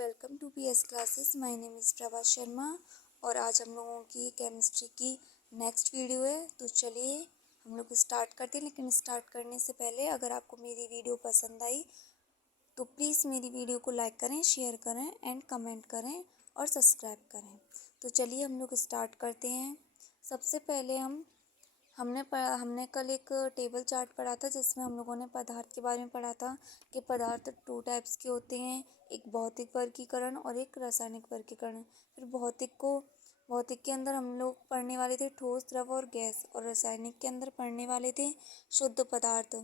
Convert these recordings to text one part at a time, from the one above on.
Welcome to PS classes. My name is Prabha Sharma और आज हम लोगों की केमिस्ट्री की नेक्स्ट वीडियो है। तो चलिए हम लोग स्टार्ट करते हैं, लेकिन स्टार्ट करने से पहले अगर आपको मेरी वीडियो पसंद आई तो प्लीज़ मेरी वीडियो को लाइक करें, शेयर करें एंड कमेंट करें और सब्सक्राइब करें। तो चलिए हम लोग स्टार्ट करते हैं। सबसे पहले हमने कल एक टेबल चार्ट पढ़ा था जिसमें हम लोगों ने पदार्थ के बारे में पढ़ा था कि पदार्थ 2 टाइप्स के होते हैं, एक भौतिक वर्गीकरण और एक रासायनिक वर्गीकरण। फिर भौतिक के अंदर हम लोग पढ़ने वाले थे ठोस, द्रव और गैस, और रासायनिक के अंदर पढ़ने वाले थे शुद्ध पदार्थ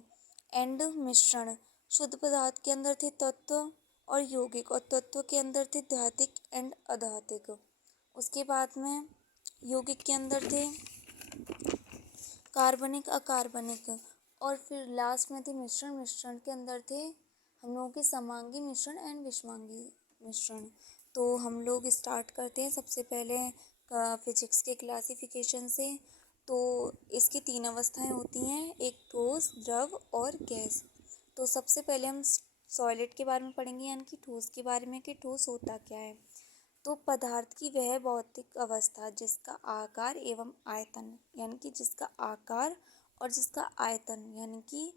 एंड मिश्रण। शुद्ध पदार्थ के अंदर थे तत्व और यौगिक, और तत्व के अंदर थे धात्विक एंड अधात्विक। उसके बाद में यौगिक के अंदर थे कार्बनिक, अकार्बनिक, और फिर लास्ट में थे मिश्रण के अंदर थे हम लोगों के समांगी मिश्रण एंड विषमांगी मिश्रण। तो हम लोग स्टार्ट करते हैं सबसे पहले फिजिक्स के क्लासिफिकेशन से। तो इसकी 3 अवस्थाएं होती हैं, एक ठोस, द्रव और गैस। तो सबसे पहले हम सॉलिड के बारे में पढ़ेंगे, यानी कि ठोस के बारे में कि ठोस होता क्या है। तो पदार्थ की वह भौतिक अवस्था जिसका आकार एवं आयतन, यानी कि जिसका आकार और जिसका आयतन यानी कि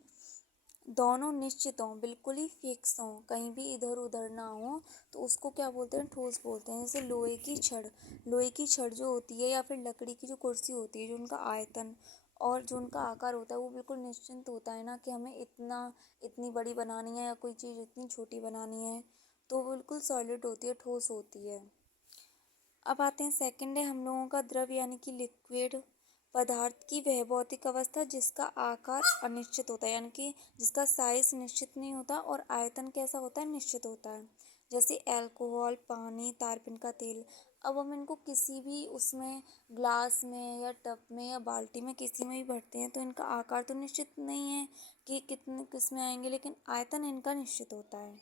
दोनों निश्चित हों, बिल्कुल ही फिक्स हों, कहीं भी इधर उधर ना हो, तो उसको क्या बोलते हैं, ठोस बोलते हैं। जैसे लोहे की छड़ जो होती है, या फिर लकड़ी की जो कुर्सी होती है, जो उनका आयतन और जो उनका आकार होता है वो बिल्कुल निश्चित होता है ना, कि हमें इतनी बड़ी बनानी है या कोई चीज़ इतनी छोटी बनानी है, तो वो बिल्कुल सॉलिड होती है, ठोस होती है। अब आते हैं सेकंड है हम लोगों का द्रव, यानी कि लिक्विड। पदार्थ की वह भौतिक अवस्था जिसका आकार अनिश्चित होता है, यानी कि जिसका साइज निश्चित नहीं होता और आयतन कैसा होता है, निश्चित होता है। जैसे अल्कोहल, पानी, तारपीन का तेल। अब हम इनको किसी भी उसमें ग्लास में या टब में या बाल्टी में किसी में भी भरते हैं तो इनका आकार तो निश्चित नहीं है कि कितने किस में आएंगे, लेकिन आयतन इनका निश्चित होता है।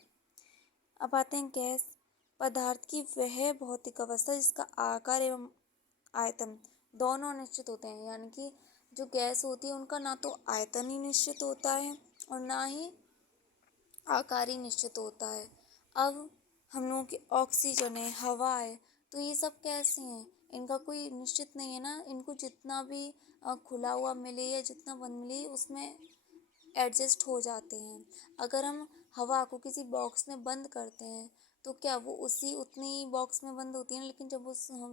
अब आते हैं गैस। पदार्थ की वह भौतिक अवस्था जिसका आकार एवं आयतन दोनों निश्चित होते हैं, यानी कि जो गैस होती है उनका ना तो आयतन ही निश्चित होता है और ना ही आकार ही निश्चित होता है। अब हम लोगों की ऑक्सीजन है, हवा है, तो ये सब कैसे हैं, इनका कोई निश्चित नहीं है ना। इनको जितना भी खुला हुआ मिले या जितना बंद मिले उसमें एडजस्ट हो जाते हैं। अगर हम हवा को किसी बॉक्स में बंद करते हैं तो क्या वो उतनी बॉक्स में बंद होती है, लेकिन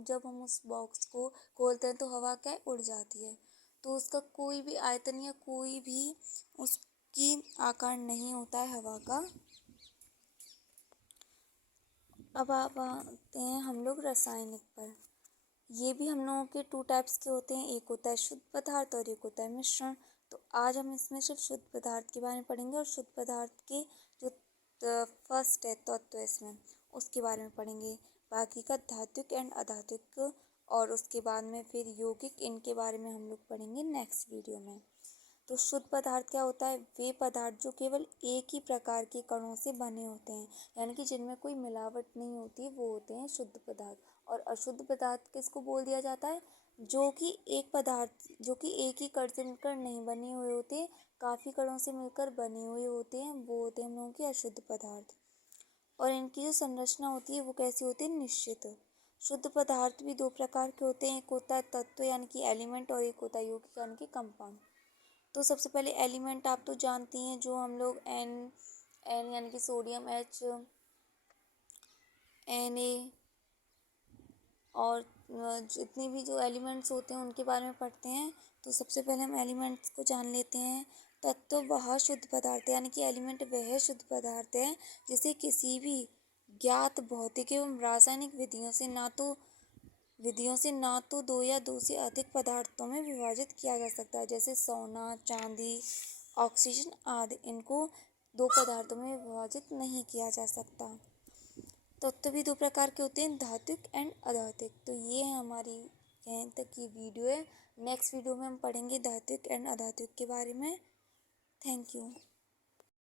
जब हम उस बॉक्स को खोलते हैं तो हवा क्या उड़ जाती है। तो उसका कोई भी आयतन या कोई भी उसकी आकार नहीं होता है हवा का। अब आप आते हैं हम लोग रासायनिक पर। ये भी हम लोगों के 2 टाइप्स के होते हैं, एक होता है शुद्ध पदार्थ और एक होता है मिश्रण। तो आज हम इसमें सिर्फ शुद्ध पदार्थ के बारे में पढ़ेंगे और शुद्ध पदार्थ के जो फर्स्ट है तत्व इसमें उसके बारे में पढ़ेंगे। बाकी का धात्विक एंड अधात्विक और उसके बाद में फिर यौगिक, इनके बारे में हम लोग पढ़ेंगे नेक्स्ट वीडियो में। तो शुद्ध पदार्थ क्या होता है, वे पदार्थ जो केवल एक ही प्रकार के कणों से बने होते हैं, यानी कि जिनमें कोई मिलावट नहीं होती, वो होते हैं शुद्ध पदार्थ। और अशुद्ध पदार्थ किसको बोल दिया जाता है, जो कि एक ही कण से मिलकर नहीं बने हुए होते, काफ़ी कणों से मिलकर बने हुए होते हैं, वो होते हैं हम लोगों के अशुद्ध पदार्थ। और इनकी जो संरचना होती है वो कैसी होती है, निश्चित। शुद्ध पदार्थ भी 2 प्रकार के होते हैं, एक होता है तत्व यानी कि एलिमेंट और एक होता है यौगिक यानी कि कंपाउंड। तो सबसे पहले एलिमेंट आप तो जानती हैं, जो हम लोग एन यानी कि सोडियम, H, Na और जितने भी जो एलिमेंट्स होते हैं उनके बारे में पढ़ते हैं। तो सबसे पहले हम एलिमेंट्स को जान लेते हैं। तत्व वह शुद्ध पदार्थ यानी कि एलिमेंट वह शुद्ध पदार्थ है जिसे किसी भी ज्ञात भौतिक एवं रासायनिक विधियों से ना तो 2 या 2 से अधिक पदार्थों में विभाजित किया जा सकता है, जैसे सोना, चांदी, ऑक्सीजन आदि। इनको 2 पदार्थों में विभाजित नहीं किया जा सकता। तत्व भी 2 प्रकार के होते हैं, धात्विक एंड अधात्विक। तो ये है हमारी यहाँ तक की वीडियो है। नेक्स्ट वीडियो में हम पढ़ेंगे धात्विक एंड अधात्विक के बारे में। Thank you.